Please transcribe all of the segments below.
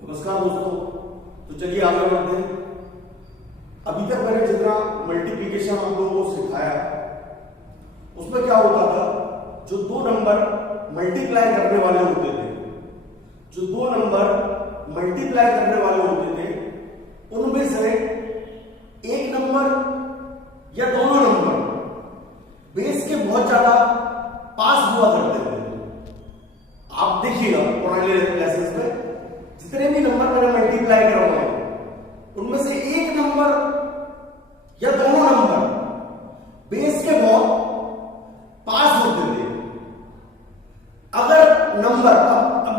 नमस्कार दोस्तों। तो चलिए आगे बढ़ते हैं। अभी तक मैंने जितना मल्टीप्लिकेशन आप लोगों को सिखाया उसमें क्या होता था, जो दो नंबर मल्टीप्लाई करने वाले होते थे, उनमें से एक नंबर या दोनों नंबर बेस के बहुत ज्यादा पास हुआ करते थे। आप देखिएगा पुराने लेसन में जितने भी नंबर मैंने मल्टीप्लाई करवाए उनमें से एक नंबर या दोनों नंबर बेस के बहुत पास होते थे। अगर नंबर अब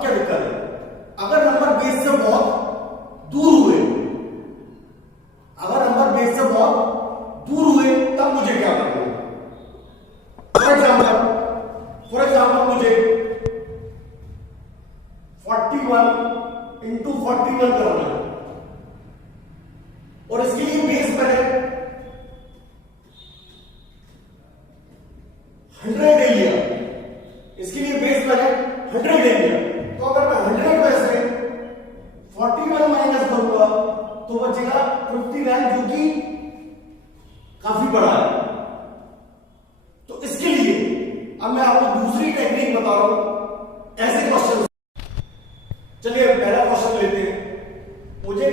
क्या दिक्कत है, अगर नंबर बेस से बहुत दूर हुए, तब मुझे क्या करना है? फॉर एग्जाम्पल मुझे 41 इंटू 41 करना है और इसके लिए बेस मैंने 100 ले लिया। तो अगर मैं 100 में से 41 माइनस करूंगा तो बचेगा 59, जो कि काफी बड़ा है। तो इसके लिए अब मैं आपको दूसरी टेक्निक बता रहा हूं, ऐसे क्वेश्चन। चलिए पहला क्वेश्चन लेते हैं। मुझे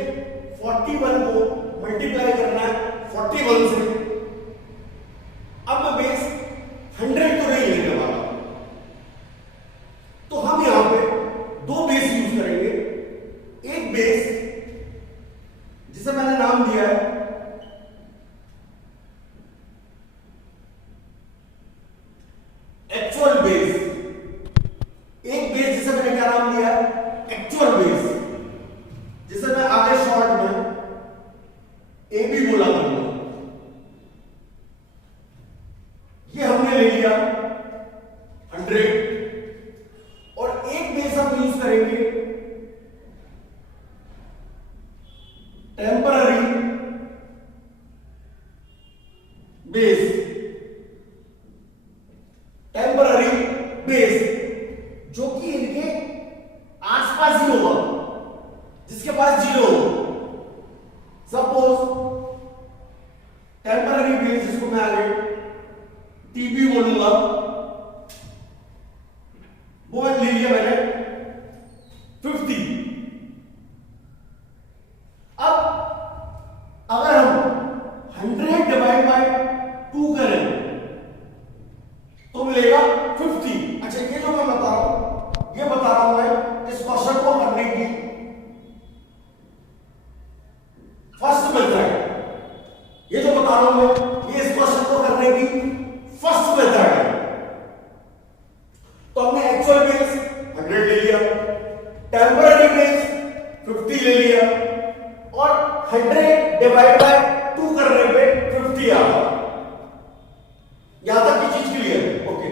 41 को मल्टीप्लाई करना है 41 से। अब मैं बेस 100 तो नहीं लेने वाला, तो हम यहां पे दो बेस यूज करेंगे। एक बेस जिसे मैंने नाम दिया है एक्चुअल बेस, जिसे मैंने क्या नाम दिया है एक्चुअल बेस, जिसे मैं आगे शॉर्ट में ए बी बोला करूंगा। ये हमने ले लिया 100 और एक बेस हम यूज करेंगे टेम्पररी बेस, जो कि इनके आसपास ही होगा, जिसके पास 0 हो। सपोज टेम्पररी बेस, जिसको मैं आगे टीबी बोलूंगा, वो ले लिया मैंने 50। अब अगर हम 100 डिवाइड बाय 2 करें तो मिलेगा 50। अच्छा, ये जो मैं बता रहा हूं मैं इस क्वेश्चन को करने की फर्स्ट मेथड। ये जो बता रहा हूं मैं, ये इस क्वेश्चन को करने की फर्स्ट मेथड है। तो हमने एक्चुअल बेस 100 ले लिया, टेम्पररी बेस 50 ले लिया और 100 डिवाइड बाय 2 करने पे 50 आ गया। यहां तक की चीज क्लियर है? ओके।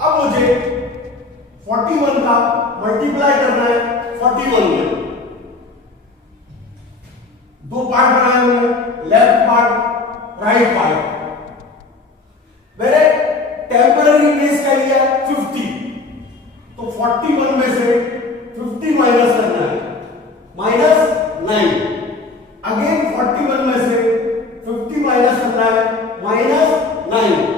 अब मुझे 41 का मल्टीप्लाई करना है 41 में। दो पार्ट बनाए हुए, लेफ्ट पार्ट, राइट पार्ट। मैंने टेम्पररी बेस का लिया 50, तो 41 में से 50 माइनस करना है, -9। अगेन 41 में से 50 माइनस करना है, -9।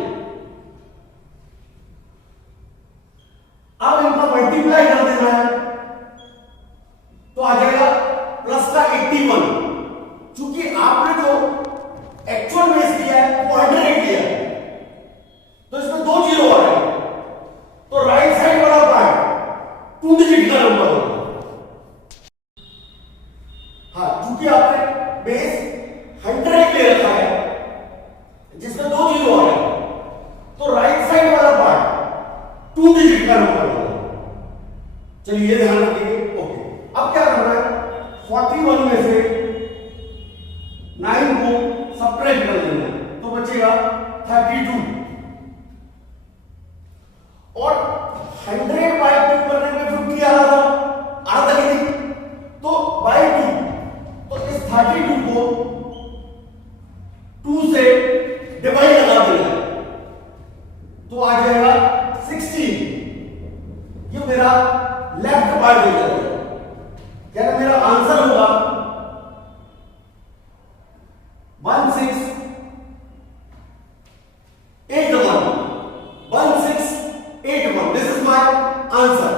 अब इनका मल्टीप्लाई कर देना है तो आ जाएगा प्लस का 81। चूंकि आपने जो एक्चुअल बेस लिया है वो 100 लिया है, तो इसमें 2 0 आ रहे हैं, तो राइट साइड वाला पार्ट 2 डिजिट का नंबर होगा। हाँ, चूंकि आपने बेस 100 ले रखा है जिसमें 2 0 आ रहे हैं, तो राइट साइड वाला पार्ट 2 डिजिट का नंबर होगा। चलिए ये ध्यान रखिए। ओके, अब क्या करना है, 41 में से 9 को सब्ट्रैक्ट कर देना है, तो बचेगा 32। और 100 बाय 2 करने में 50 आ रहा था कि नहीं, तो बाय 2, तो इस 32 को 2 से डिवाइड लगा देना है, तो आ जाएगा 16। ये मेरा लेफ्ट पार्ट हो जाएगा। यानी मेरा आंसर होगा 1681 1681। This is my answer.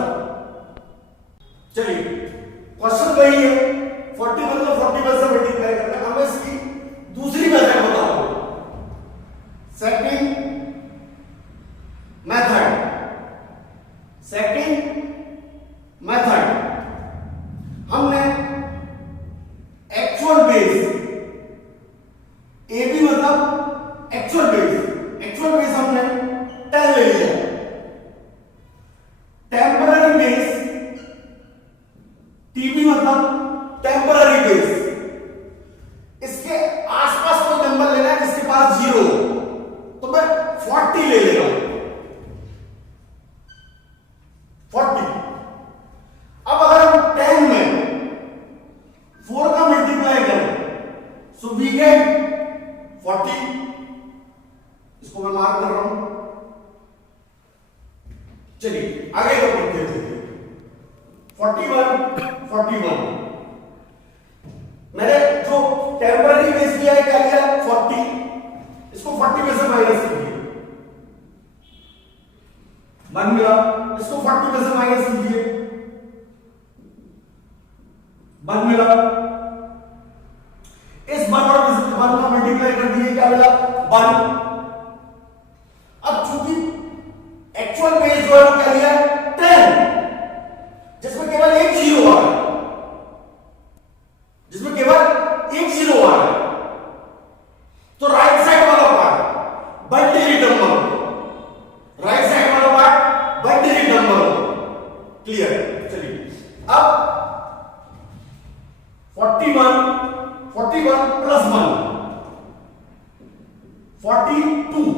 चलिए क्वेश्चन वही है, 41 को 41 से मल्टीप्लाई करना है। अब मैं इसकी दूसरी मेथड बताता हूं, सेकंड मेथड। हमने एक्चुअल बेस, ए बी मतलब एक्चुअल बेस हमने 10 ले लिया। टेम्पररी बेस टीबी मतलब टेम्पररी बेस, इसके आसपास कोई नंबर लेना है जिसके पास 0 हो, तो मैं 40 ले लेगा, 40। अब अगर हम 10 में 4 का मल्टीप्लाई करें, सो वी गेट 40। इसको मैं मार्क कर रहा हूं। चलिए आगे का पढ़ते हैं। 41 मैंने जो टेम्पररी बेस लिया है क्या लिया, 40, इसको 40 में से माइनस कीजिए, बन गया। इसको 40 में से माइनस कीजिए, बन गया। इस 1 और इस 1 का मल्टीप्लाई कर दिए, क्या मिला, 1। अब चूंकि एक्चुअल बेस जो है वो क्या लिया, 10, जिसमें केवल एक 0 आ रहा है, तो राइट साइड वाला पार्ट बाइनरी नंबर, क्लियर। चलिए अब 41 प्लस 1 42।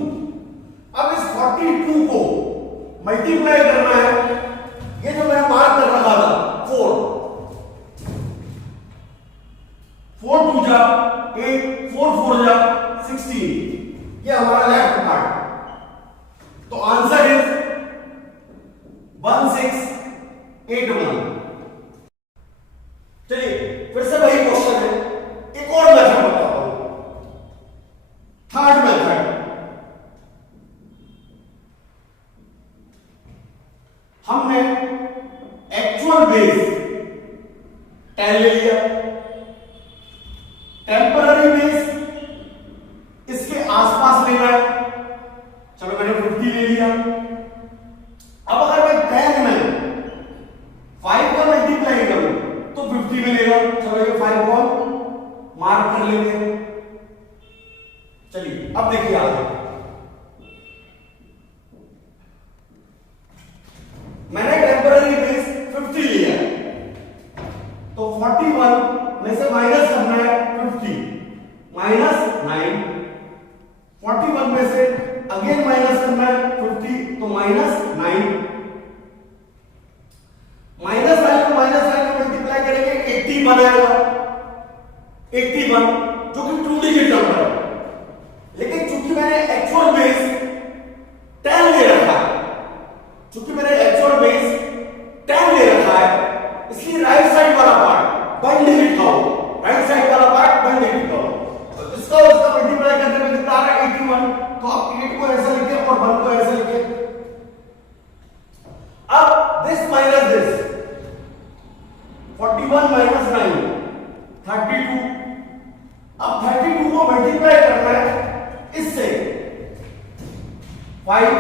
अब इस 42 को मल्टीप्लाई करना है, ये जो मैं मार्क कर रखा था 4 2 जा 8, 4 4 जा 16, ये हमारा लेफ्ट पार्ट। तो आंसर इज 1681। चलिए फिर से वही क्वेश्चन है, एक और मेथड बताता हूं, थर्ड मेथड। हमने एक्चुअल बेस 10 ले लिया, टेम्पररी बेस इसके आसपास लेना है, चलो मैंने 50 ले लिया। अब अगर मैं 10 में 5 का मल्टीप्लाई करूं तो 50 में लेगा, चलो ये 5 को मार्क कर लेंगे। चलिए अब देखिए आगे, मैंने टेम्पररी बेस 50 लिया, तो 41 में से माइनस करना है 50, -9। 41 में से अगेन माइनस करना है 50, तो -9। माइनस वाले को मल्टीप्लाई करेंगे 80 बनाएगा, 81 जो कि 2 डिजिट नंबर है। लेकिन चूंकि मैंने एक्चुअल बेस 10 ले रखा है, इसलिए राइट साइड वाला पार्ट 1 डिजिट का हो, तो इसका मल्टीप्लाई करने में कितना आ रहा है, 81। तो आप 8 को ऐसा लिखे और 1 को ऐसा लिखे। अब दिस माइनस दिस, 41 -9 32। अब 32 को मल्टीप्लाई करना है इससे, 5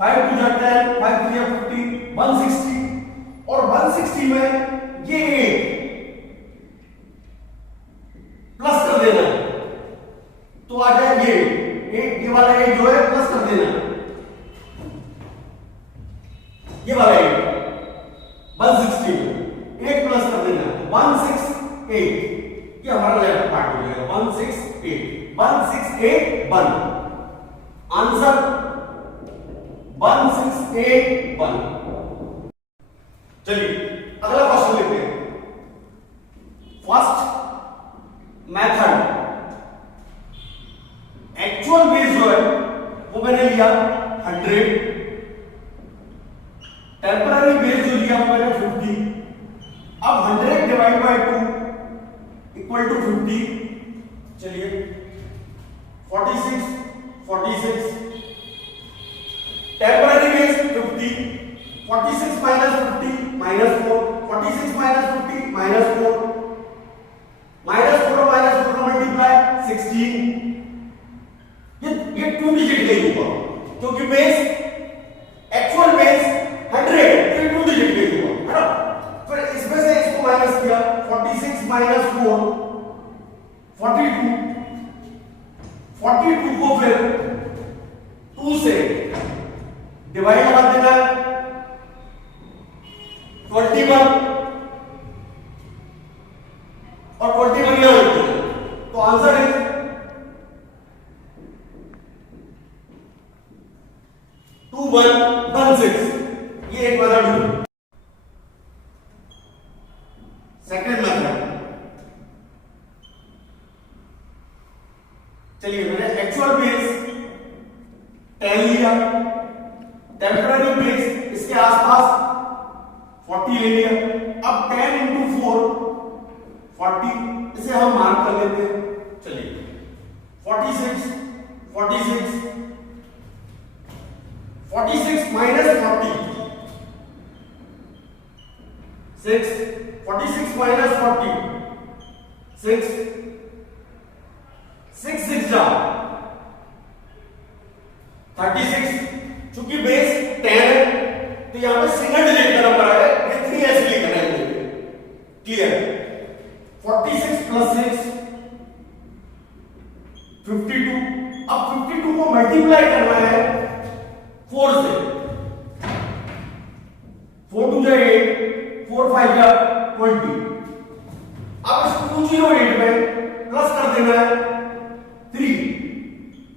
2 10, 5 3 50, 160। और 160 में ये 8 प्लस कर देना है, तो आ जाएगा ये वाला 8 जो है प्लस कर देना, ये वाला 8 160 में 8 प्लस कर देना, 168। ये हमारा लेफ्ट पार्ट हो जाएगा, 168 आंसर 1681। चलिए अगला क्वेश्चन लेते हैं। फर्स्ट मेथड, एक्चुअल बेस जो है वो मैंने लिया 100, टेम्पररी बेस जो लिया वो मैंने 50। अब 100 डिवाइड बाय 2 इक्वल टू 50। चलिए 46 46 temporary base 50, 46 minus 50 minus 4, 46 minus 50 minus 4, minus 4 minus 4 का मल्टीप्लाई 16। ये 2 डिजिट का ही होगा क्योंकि बेस एक्चुअल बेस 100 तो ये 2 डिजिट का ही होगा, है ना। फिर इसमें से इसको माइनस किया 46 माइनस 4 42, 42 को फिर 2 से डिवाइड कर देना 21 और 21 ये होती है, तो आंसर है 2116। ये एक मेथड। सेकंड मेथड, चलिए मैंने एक्चुअल बेस 10 लिया, टेम्पररी बेस इसके आसपास 40 ले लिया। अब 10 इंटू 4 40, इसे हम मार्क कर लेते हैं। चलिए 46 46 46 माइनस 40 6, 46 माइनस 40 6, 6 6 जा 36। चूंकि बेस 10 है तो यहां पे सिंगल डिजिट का नंबर है, ये 3 ऐसे लिखना है। क्लियर? 46 प्लस 6 52। अब 52 को मल्टीप्लाई करना है 4 से। 4 2 जा 8, 4 5 जा 20। अब इस 208 में प्लस कर देना है 3,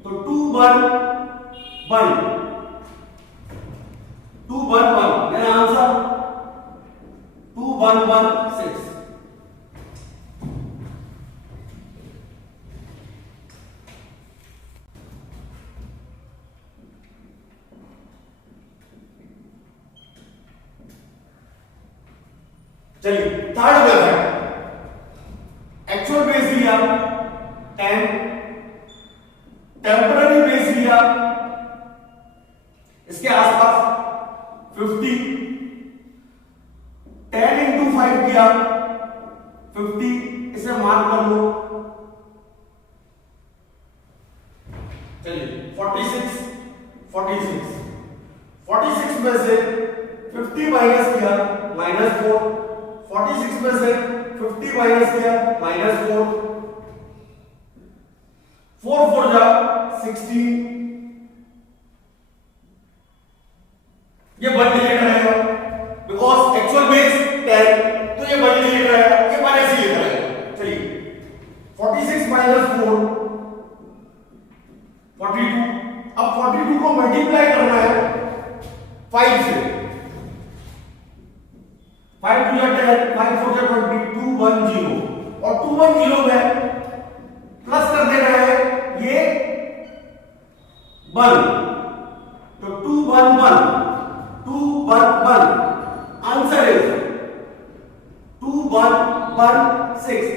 तो 2 1 1 2 1 1, मेरा आंसर 2116। चलिए थर्ड मेथड, एक्चुअल बेस लिया 10, टेम्पररी बेस लिया इसके आसपास 50, 10 इंटू 5 किया 50, इसे मार्क कर लो। चलिए 46 46 46 में से 50 माइनस किया -4, 46 में से 50 माइनस किया -4, 4 4 जा 16। ये 1 डिजिट रहेगा बिकॉज एक्चुअल बेस 10, तो ये 1 डिजिट रहेगा, ये माइनस ही रहेगा। चलिए 46 माइनस 4 42। अब 42 को मल्टीप्लाई करना है 5 से। 5 2 जा 10, 5 4 जा 20, 210 और 210 में प्लस कर देना है ये 1, तो 211 211 आंसर इज 2116।